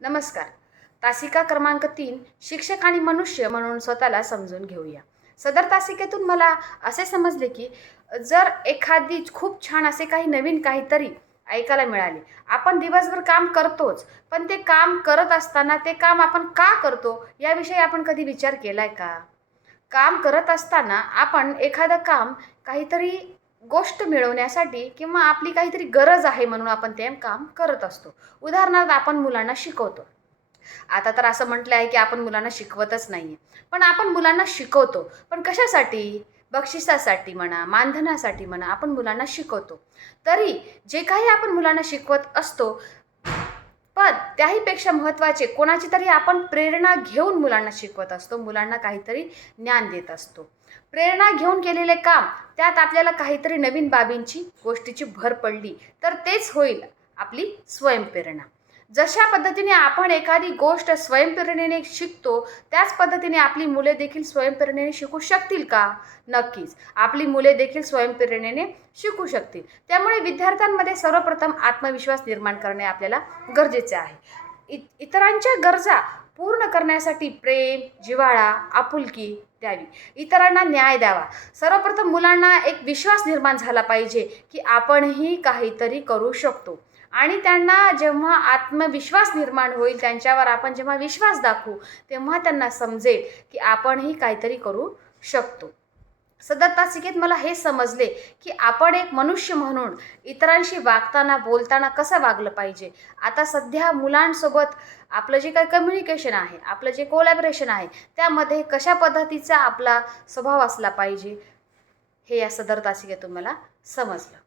नमस्कार. तासिका क्रमांक तीन शिक्षक आणि मनुष्य म्हणून स्वतःला समजून घेऊया. सदर तासिकेतून मला असे समजले की जर एखादी खूप छान असे काही नवीन काहीतरी ऐकायला मिळाले आपण दिवसभर काम करतोच पण ते काम करत असताना ते काम आपण का करतो याविषयी आपण कधी विचार केलाय का? काम करत असताना आपण एखादं काम काहीतरी गोष्ट मिळवण्यासाठी किंवा आपली काहीतरी गरज आहे म्हणून आपण ते काम करत असतो. उदाहरणार्थ आपण मुलांना शिकवतो. आता तर असं म्हटलं आहे की आपण मुलांना शिकवतच नाही पण आपण मुलांना शिकवतो. पण कशासाठी? बक्षिसासाठी म्हणा मानधनासाठी म्हणा आपण मुलांना शिकवतो. तरी जे काही आपण मुलांना शिकवत असतो पण त्याहीपेक्षा महत्त्वाचे कोणाची तरी आपण प्रेरणा घेऊन मुलांना शिकवत असतो मुलांना काहीतरी ज्ञान देत असतो. प्रेरणा घेऊन केलेले काम त्यात आपल्याला काहीतरी नवीन बाबींची गोष्टीची भर पडली तर तेच होईल आपली स्वयंप्रेरणा. जशा पद्धतीने आपण एखादी गोष्ट स्वयंप्रेरणेने शिकतो त्याच पद्धतीने आपली मुले देखील स्वयंप्रेरणेने शिकू शकतील का? नक्कीच. आपली मुले देखील स्वयंप्रेरणेने शिकू शकतील. त्यामुळे विद्यार्थ्यांमध्ये सर्वप्रथम आत्मविश्वास निर्माण करणे आपल्याला गरजेचे आहे. इ इतरांच्या गरजा पूर्ण करण्यासाठी प्रेम जिव्हाळा आपुलकी द्यावी. इतरांना न्याय द्यावा. सर्वप्रथम मुलांना एक विश्वास निर्माण झाला पाहिजे की आपणही काहीतरी करू शकतो. आणि त्यांना जेव्हा आत्मविश्वास निर्माण होईल त्यांच्यावर आपण जेव्हा विश्वास दाखवू तेव्हा त्यांना समजेल की आपणही काहीतरी करू शकतो. सदर तासिकेत मला हे समजले की आपण एक मनुष्य म्हणून इतरांशी वागताना बोलताना कसं वागलं पाहिजे? आता सध्या मुलांसोबत आपलं जे काही कम्युनिकेशन आहे आपलं जे कोलॅबरेशन आहे त्यामध्ये कशा पद्धतीचा आपला स्वभाव असला पाहिजे? हे या सदर तासिकेतून मला समजलं.